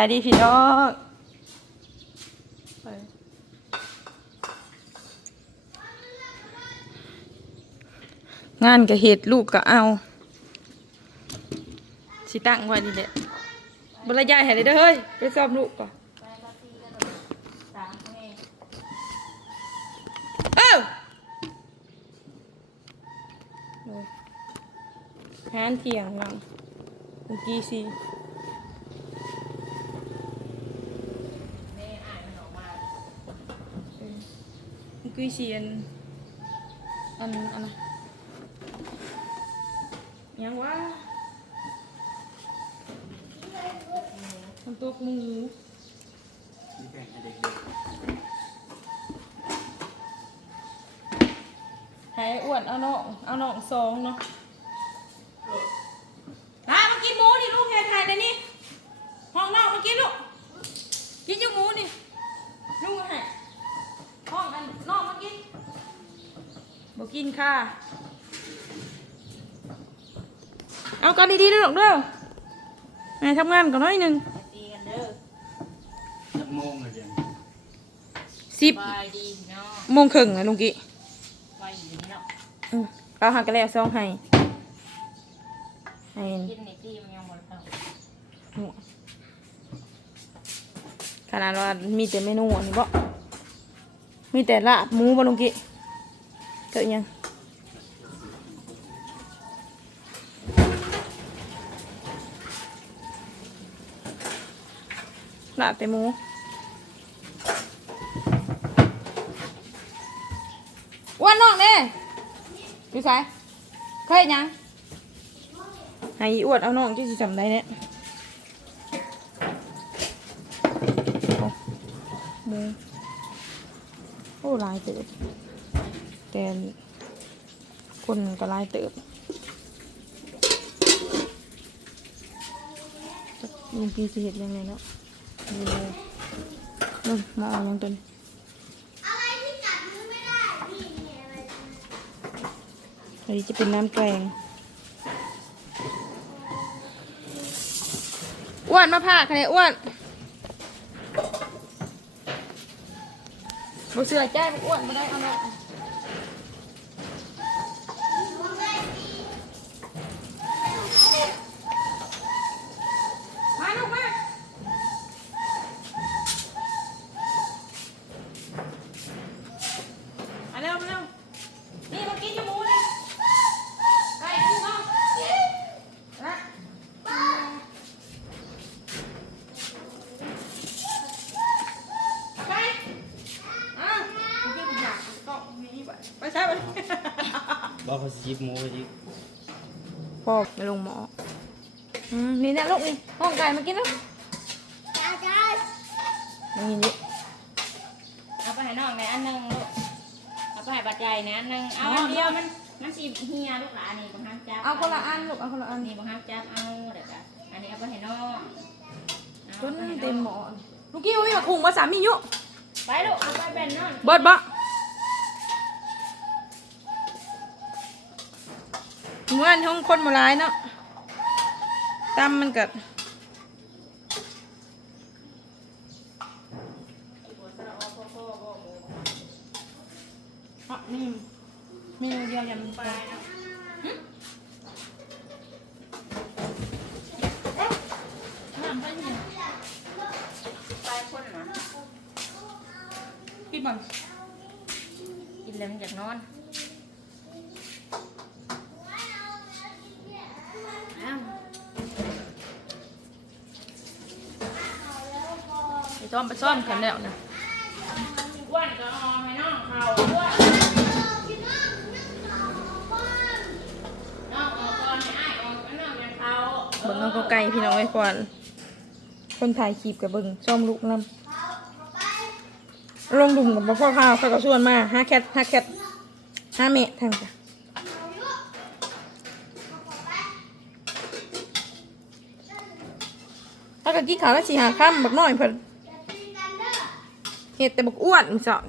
สวัสดีพี่น้องงานก็เห็ดลูกก็เอา สิตั้งไว้นี่แหละบรรยายให้เลยเด้อเฮ้ย ไปซ้อมลูกก่อนเอ้าโอ้ยหานเที่ยงหลังเมื่อกี้สิ มันกุยเชียนอันอันนะยังวะมันตัวหมูมีแข่งให้เด็กให้อ้วนเอาน้องเอาน้องสองเนาะมามากินหมูดิลูกแค่ไทยเดี๋ยวนี้ห้องนอกมากินลูกกินอยูหมูนี่ลุงมาให้ห้องอันนอกมากินบ่กิน ค่ะ เอากันดีๆด้วยลูกเด้อแม่ทำงานก่อนหน่อยหนึ่งตีกันเด้อๆจักโมงเลยเดี๋ยวสิบสบายดีเนาะโมงครึ่งนะลุงกี้ไปอยู่นี่เนาะอืมเราหากันแล้วซองให้ให้กินในที่มันยังหมดแล้วหมูขนาดว่ามีแต่เมนูอันนี้บ่มีแต่ลาบหมูบ่ลุงกี้เกิดยัง ลาบแต่หมูอ้วนน้องเด้อยู่ไสเคยเฮ็ดหยังให้อีอ้วนเอาน้องที่สิจำได้เนี่ยเอาหมูโอ้หลายเติบแต่คนก็หลายเติบจักลุงกีสิเฮ็ดยังไงเนาะ นี่มาเอาลงตัวนี้อะไรที่กัดมือไม่ได้นี่นี่อะไรอันนี้จะเป็นน้ำแกงอ้วนมาผ่าคะแนอ้วนบุเสือแจ้งอ้วนมาได้เอาละมาลูกมามาเร็วมาเร็วนี่มากินอยู่หมูนี่ ไปกินข้าวนะไปอ้าวผมกินอยากก็มีไปไปใช่ไป บอกเขาสิจิบหมูไปจิพ่อไปลงหมออืมนี่นะลูกนี่ห้องไก่มากินแล้วมากินเยอะเอาไปให้น้องในอันหนึงลูก เอาไปให้ปัจจัยในอันหนึง เอาอันเดียวมันมันสิเฮียลูกหลานนี่บังคับจับเอาคนละอันลูกเอาคนละอันนี่บังคับจับเอาเด็กอะอันนี้เอาไปให้น้องอาต้นอาไปให้องเต็มหมอลูกกี้วิ่งมาคุงมาสามียุไปลูกเอาไปแบ่งน้อง เบิดบ่ เมื่อนห้องคนมาร้ายเนาะตำมันกัดอะนี่เมนูเดียวยำปลาเนาะเอ้าน้ำไปเนี่ยไปคนหน่อยพี่บอลกินแล้วมันอยากนอนอ้าว ไปซ่อมไปซ่อมกันแล้วนะอ้วนก็เอาให้น้องเขาวนน้องออกก่อนให้อ้ายออกแล้วน้องยังเขาเบิ่งเอาก็ไก่พี่น้องไว้ก่อนคนถ่ายคลิปกับเบิ่งซ่อมลูกนำลงดุมกับพ่อข้าวเขาก็ชวนมาห้าแคทห้าแคทห้าเมะทางจ้ะถ้าก็กินข้าวแล้วสีหาค่ำบักน้อยเพิ่น เห็ดแต่บอกอ้วนมึงสอน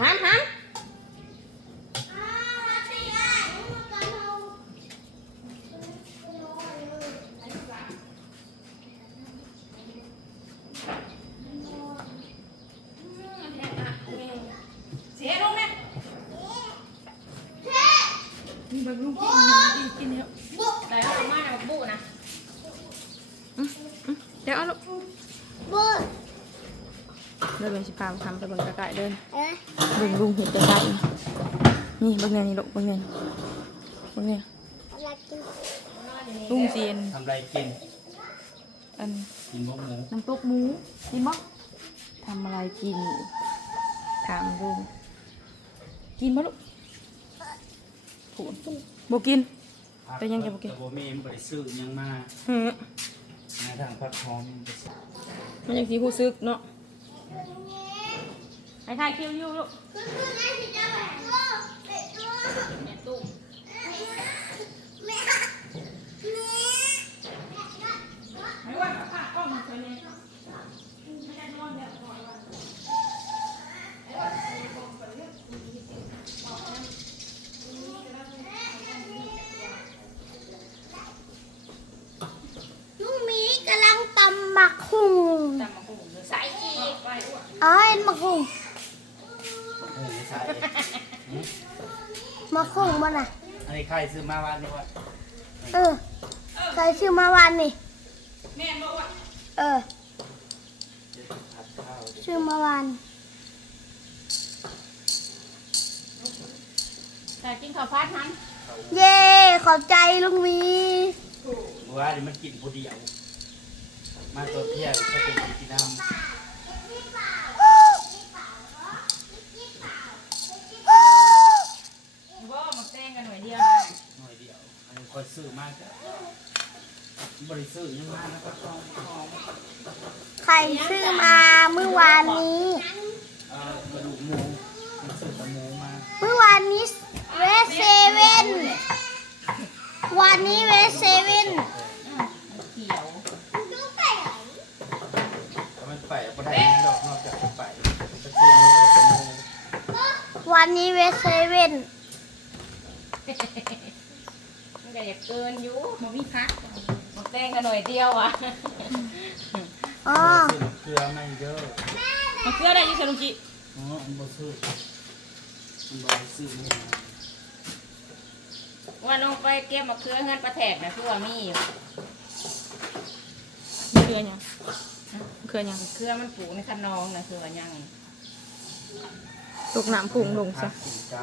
หันหัน อ่ามาตีอะมึงมากันเอา ลุงกินกินกินเถอะ แต่เอามาเนี่ยบุนะ อืมอืมเดี๋ยวเอาลูกบูเดินไปสิพาไปทำไปเบิ่งกระไก่เดินเอ๊ะเบิ่งลุงเห็ดจะได้นี่เบิ่งแนวนี่ลูกเบิ่งแนวเบิ่งแนวอยากกินลุงเซียนทำไรกิน อันกินบ่หมูน้ำตกหมูกินบ่ทำอะไรกินถามลุงกินบ่ลูกผูนบ่กิน แต่ยังจะบ่กิน แต่บ่มีมันบ่ได้ซื้อหยังมาเฮ้ ยหาทางพักพร้อมมันไปซื้อมันยังสิรู้สึกเนาะให้ถ่ายคิวอยู่ลูกแม่ตุ้ม ให้ว่าผ้ากล้องมันไปเลย ลุงหมีกำลังตำหมักหุ่ง ตำมะกรูดหรือใส่อีกไปอ้วน เอ้ยหมักหุ่ง โอ้ยใส่ ห มักหุ่งมันอะ อันนี้ใครซื้อมาวันนี้วะเออใครชื่อมาวันนี่ แม่บอกว่าเออเดี๋ยวผัดข้าวเดี๋ยวชื่อมาวันแต่กินข้าวพัดนั้นเย้ขอบใจลุงหมีว่าเดี๋ยวมันกินผู้เดียวมาตัวเที่ยงก็เป็นกินน้ำ กันหน่อยเดียวนะหน่อยเดียวอันนี้คนซื้อมากจ้ะบริซื้อยังมานะครับทองทองใครชื่อมาเมื่อวานนี้ เอ่อกระดูกหมูมันซื้อแตะหมูมาเมื่อวานนี้เวสเซเว่นวันนี้เวสเซเว่นเขียวแล้วมันไปบ่ได้ยังดอกนอกจากไปไปซื้อหมูก็ได้เป็นหมูวันนี้เวสเซเว่น มันก็อยากเกินอยู่บ่มีพักมาแต้งกันหน่อยเดียวอะอ๋อซื้อมะเขือไม่เยอะมันเกลือได้อยี่สลุงจิอ๋อมันบ่ซื้อมันบ่ได้ซื้อหมูว่าน้องไปเก็บมะเขือเงินประแทกนะคือว่ามีอยู่มันเกลือหยังมันเกลือหยังมะเขือมันปลูกในคันนองนะคือว่ายังลูกน้ำพุ่งลงผัซะ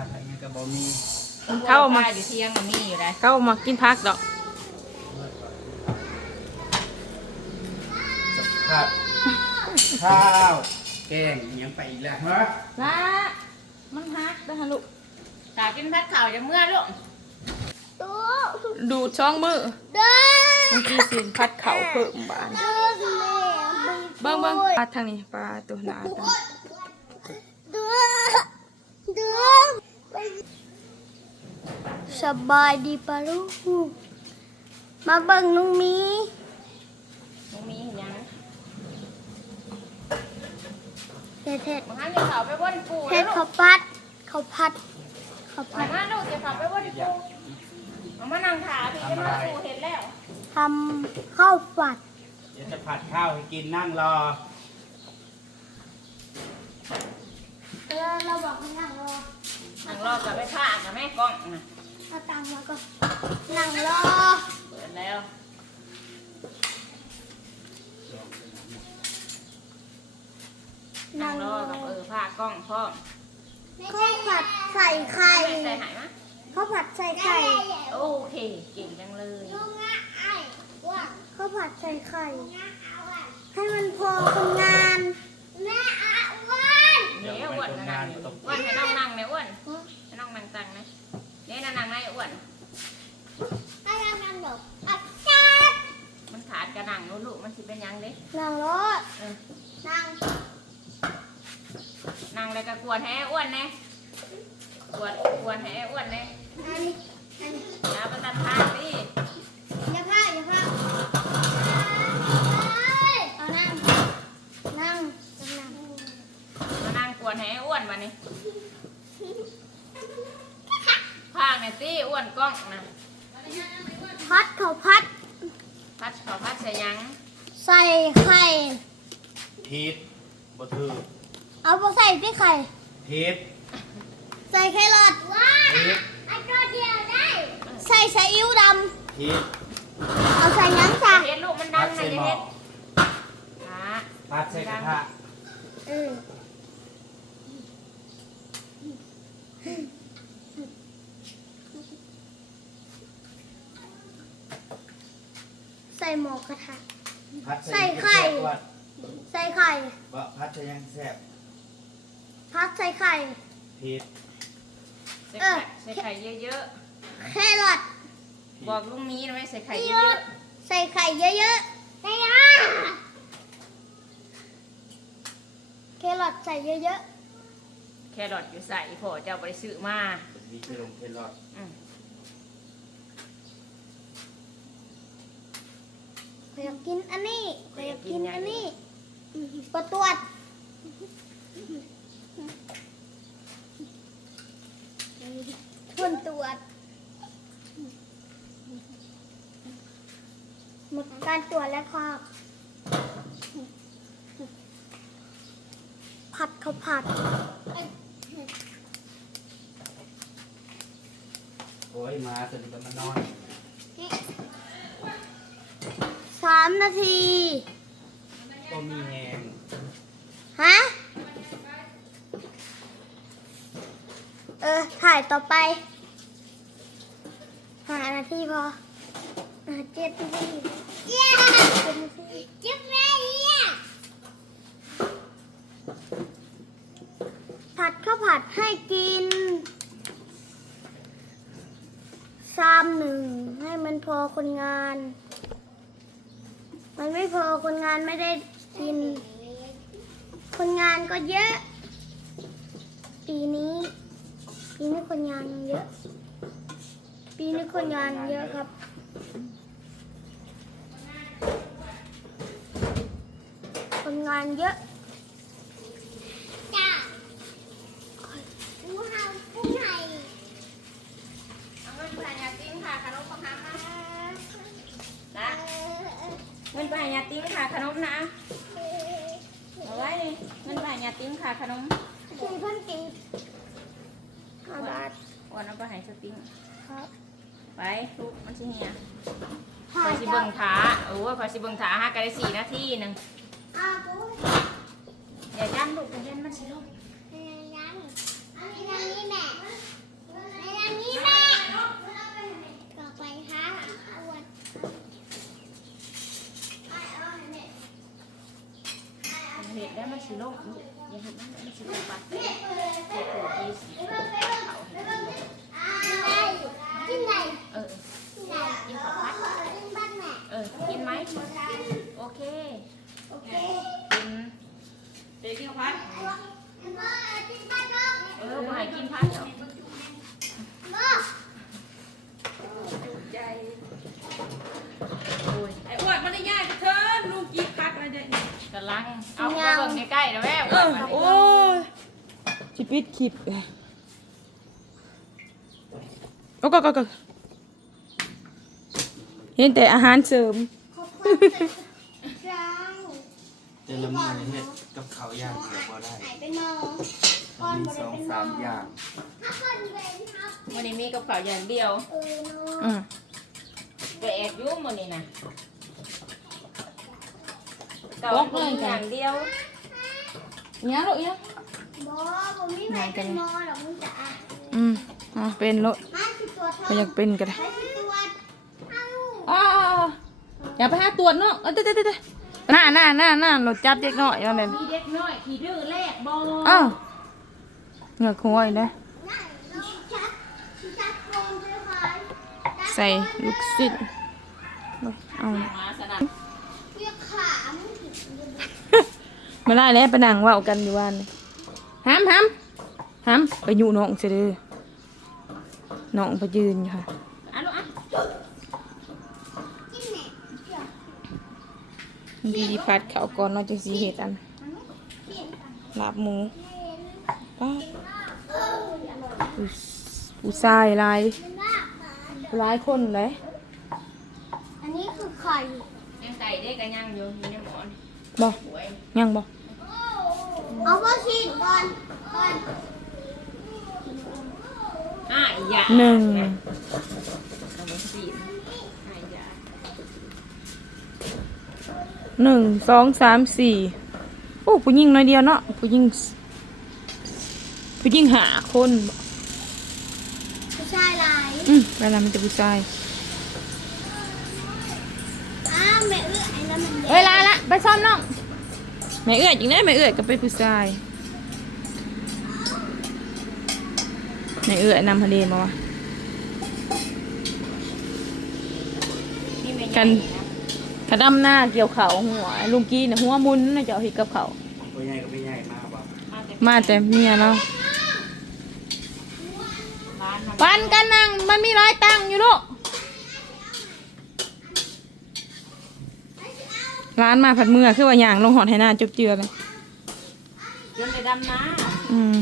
กกินกับเดี๋ยวพลาดอะไรเงี้ยก็บ่มีเข้ามา อยู่เที่ยงมันมีอยู่ได้เขามากินพักดอกสัมผัสข้าวแกงอิหยังไปอีกแล้วฮะละมันฮักนะฮะลูกตากินพัดข่าวจะเมื่อลูกตัวดูดช่องมือเด้อเมื่อกี้สินพัดเขาเพิ่มบาน เด้อแม่เบิ้งเบิ้งปลาทางนี้ปลาตัวหนาตา เด้อเด้อ สบายดีปะลูก มาเบิ่งลุงหมีมันมีอย่างเฮ็ดเฮ็ดบางครั้งจะข่าวไปบนปูเฮ็แล้ดวลูข้ากวผัดข้าวผัดข้าวบาผัดงครั้งลูกจะข่าวไปบนปูเอามานั่งขาพี่จะมาปูเห็นแล้วทำข้าวผัดเดี๋ยวจะผัดข้าวให้กินนั่งรอ เออเราบอกให้นั่งรอนั่งรอกับไปผ้ากับแม่กล้องนะเอาตังค์แล้วก็นั่งรอเปิดแล้วนั่งรอกับเออผ้ากล้องพ่อข้าวผัดใส่ไข่แม่ใส่หายมะข้าวผัดใส่ไข่โอเคเก่งจังเลยข้าวผัดใส่ไข่ให้มันพอคนงานแม่ เดี๋ยวอ้วนนะนั่งอยู่อ้วนให้น้องนั่งเลยอ้วนให้น้องนั่งตังนะเนี่ยนั่งนั่งในอ้วนให้ทำงานหนกอัดจัดมันขาดกระนังนู้นลูกมันสิเป็นหยังเด้นั่งรถเออนั่งนั่งเลยก็กวนให้อ้วนแน่กวนกวนให้อ้วนแน่อันนี้อันนี้อย่าไปตัดทางดิอย่าพลาดอย่าพลาดเอานั่ง นั่งนั่ง มานั่งก วนให้อ้วนมานี่พางเนี่ยตีอ้วนกล้องนะพัดเขาพัด พัดเขาพัดใส่หยังใส่ไข่ทิพบ่ถือเอาไปใส่ที่ไข่ทิพใส่แครอทว้าพีชอันตัวเดียวได้ ใส่ซีอิ๊วดพีชำเอาใส่ยังจ้ะเฮ็ดลูกมันดัพังดนะใส่อย่าหม้อเฮ็ดอ่าพัดใส่กระทะอืม หมอกระทะ พัดใส่ไข่แซ่บกว่าใส่ไข่บ่พัดใส่ยังแซ่บพักใส่ไข่พีชใส่ไข่ใส่ไข่เยอะแครอทๆ บอกลุงมีนะไหมใส่ไข่เยอะใส่ไข่เยอะๆใส่อะแครอทใส่เยอะๆแครอทอยู่ใส่พอเจ้าไปซื้อมา มีไปลงเทลอดอืม ขอยอยากกินอันนี้ขอยอยากกินอันนี้อืมประตวดทวนตรวจหมดการตรวจแล้วครับ ผัดเขาผัด โอ้ยมาจนก็มานอน สามนาทีก็มีแหงฮะเออ ถ่ายต่อไปห้านาทีพออะเจ็ดนาทีเจ็ดนาทีเจ็ดนาทีผัดข้าวผัดให้กินชามหนึ่งให้มันพอคนงานมันไม่ พอคนงานไม่ได้กิน คนงานก็เยอะ ปีนี้ปีนี้คนงานเยอะ ปีนี้คนงานเยอะครับคนงานเยอะจ้างูเห่ากุ้งไห่ เอาเงินไปให้ยาติ้งค่ะขนมของฮัมนะนะเงินไปให้ยาติ้งค่ะขนมนะเอาไว้นี่เงินไปให้ยาติ้งค่ะขนม สี่พันกีบห้าบาท วันเอาไปให้สติ้ง ครับ ไปลูกมัน สิเฮียถ่าคอยยสิเบิ่งขาโอ้ยคอยสิเบิ่งขาห้ากันได้สี่นาทีหนึ่งอ้าวปุ๊บอย่าย้ำลูกอย่าย้ำมันสิลูกในนั้นในนั้นนี่แม่ในนั้นนี่แม่ต่อไปค่ะอวดเห็ดได้มันสิลูกลูกอย่าเห็ดมันมันสิลูกไปเห็ดโขดดีสิเขาเห็ดดี กินไหน เออ กินไหน กินข้าวผัด กินบ้านแม่ เออกินไหมโอเค โอเค กินเด็กกินข้าวผัด กินบ้านกินบ้านน้อง เออมาให้กินผัดเนาะ น้อง ใจโอ้ยไอ้อ้วนมันได้ยาก เถินลูกกีพักอะไรเด็กกำลังเอาไปเบิ่งใกล้ๆนะแม่เออโอ้ยจิปิดคลิปเลยโอ้ก็ก็ก็เห็นแต่อาหารเสริมขอบคุณจ้าเจอละมือนี่เฮ็ดกับข้าวย่างเกือบบ่ได้หายไปนอนต้องมีสองสามอย่างถ้าคนเป็นครับวันนี้มีกับข้าวอย่างเดียวเออเนาะอืมไปแอบอยุ่งมันนี่นะ เก่ามีอย่างเดียวเนี้ยลูกเนี้ยบอผมไม่ไหวเป็นมอหรอกมึงจะอะอืมอะเป็นลูกมาสิตัวเธอก็อยากเป็นก็ได้ไปสิตัวเอ้าอ้าวอย่าไปหาตรวจเนาะเออเด้อเด้อเด้อหน้าหน้าหน้าหน้ารถจับเด็กน้อยเอาเลยมีเด็กน้อยขี่ดื้อแรกบออ้าวเหงือกหัวอีกนะนั่นน้องชัดชัดโกงเลยค่ะใส่ลูกศิษย์เอามาสนับ เรียกขามึงผิดเลย มาได้แล้วไปนั่งเว่ากันอยู่วันนี้ห้ามห้ามห้ามไปอยู่น้องเสยเด้อน้องไปยืนอยู่ค่ะอะลูกอะกินแหน่เดี๋ยวดีดีพัดเขาก่อนเนาะจังสีเห็ดอันเปลี่ยนกันลาบหมูเห็นป้าดเอออร่อยผู้ผู้ชายหลายเป็นลาบหมาหลายคนเลยอันนี้คือไข่ยังไก่เด็กกันยังอยู่อยู่ในหมอนบ่หวยยังบ่เอาพ่อชินก่อนก่อนายยา หนึ่งเอามาสิหายยาหนึ่งสองสามสี่โอ้ผู้หญิงน้อยเดียวเนาะผู้หญิงผู้หญิงหาคนบ่ผู้ชายหลายอืมเวลามันจะผู้ชายอ้าวแม่เอื้อไอ้นั่นมันเวลาละไปซ้อมน้องแม่เอื้อยจริงนะแม่เอื้อยก็เป็นผู้ชายแม่เอื้อยนำทะเลมาวะ นี่ไม่ กันกระดำหน้าเกี่ยวเขาหัวลุงกี้เนี่ยหัวมุนน่าจะเอาเห็ดกับเขาตัวใหญ่ก็ไม่ใหญ่มากบ่มาแต่เมียเราร้านมันปันกันนั่งมันมีร้อยตังค์อยู่ลูกร้านมาผัดเมื่อคือว่าอย่างลงหอดให้หน้าจุบเจือเลยจนไปดำน้อืม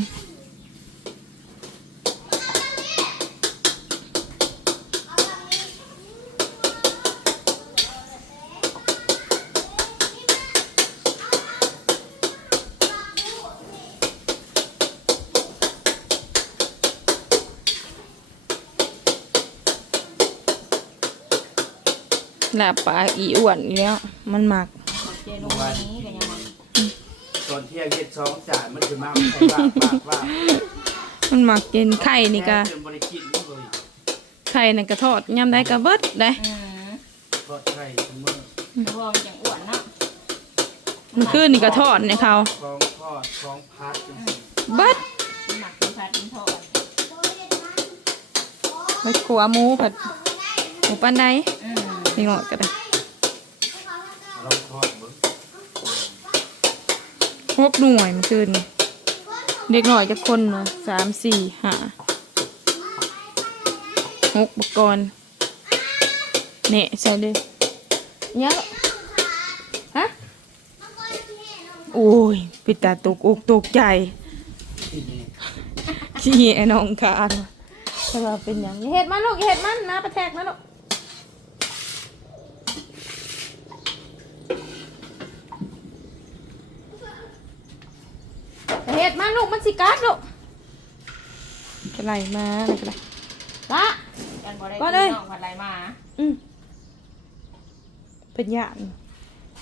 ลาปลาอีอ้วนอีแล้ว มันหมักำเจลงนี้ก็ยังมันตอนเที่ยงเฮ็ดสองจานมันคือมาไม่ใช่ว่าว่าว่ามันหมักกินไข่นี่กะจนบริกินนี่เลยไข่นี่กะทอดย่ำได้กะเบิดได้อืมทอดไข่เสมอเพราะว่ามันจังอ้วนเนาะมันคือนี่กะทอดในเขาคลองทอดคลองพัดจังซี่เบิดมันหมักเป็นผัดเป็นทอดไปขัวหมูผัดหมูปันได อืมนี่อดก็ได้เรบหกหน่วยมันคืนเด็กหน่อยจะคนเนาะสามสี่ห้าหกบุกรณ์เนี่ยใส่เลยเนี่ยฮะโอ้ยปิดตาตกอกตกใจที่ไอ้น้องคานแต่ว่าเป็นอย่างนี้เห็ดมันลูกเห็ดมันนะประแทกนะลูกอย่าเห็ดมัน ลูกมันสิกัดลูกจะไหลมาอะไรกันละกันบ่ได้ก็เลยกินน้องผัดไหลมาอืมเป็นหยาด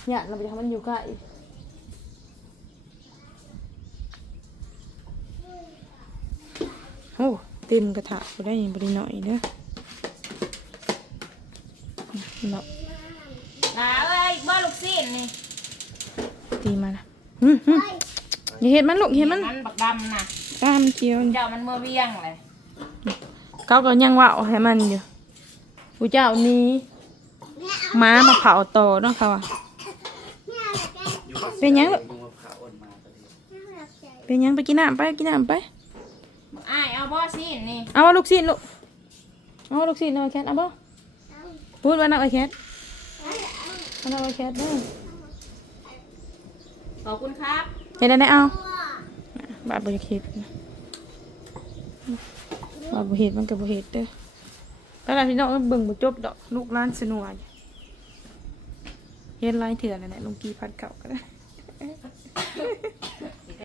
หยาดเราไปทำมันอยู่ใกล้โอ้เต็มกระถางได้บริหน่อยเด้อเนาะลาเอ้ยบ้าลูกซีนนี่ตีมานะอืมอืม อย่าเห็นมันลูกเห็นมันมันบักดำน่ะตามนเคี้ยวนี่เจ้ามันเมื่อเวียงเลยเขาก็ยังว่าเอาให้มันอยู่ผู้เจ้านี้ม้ามาเผาต่อเนาะเขาอะอยู่บ้าเป็นหยังอยู่มะพร้าวอ่อนมาตอนนี้เป็นหยังไปกินน้ำไปกินน้ำไปอ้ายเอาบ่ซีนนี่เอาลูกศิษย์ลูกเอาลูกศิษย์เอาไอ้แคทเอาบ่พูดว่านักไอ้แคทเอานักไอ้แคทเด้อขอบคุณครับ เห็นได้เอาบาดบริเฮ็ดบาดบริเฮ็ดมันกับบริเฮ็ดเด้อก็ล่ะพี่น้องเอ้ยเบิ่งบ่จบดอกลูกล้านสนวนเฮ็นลายเถื่อนั่นแหละลงกีพัดเก่าก็ได้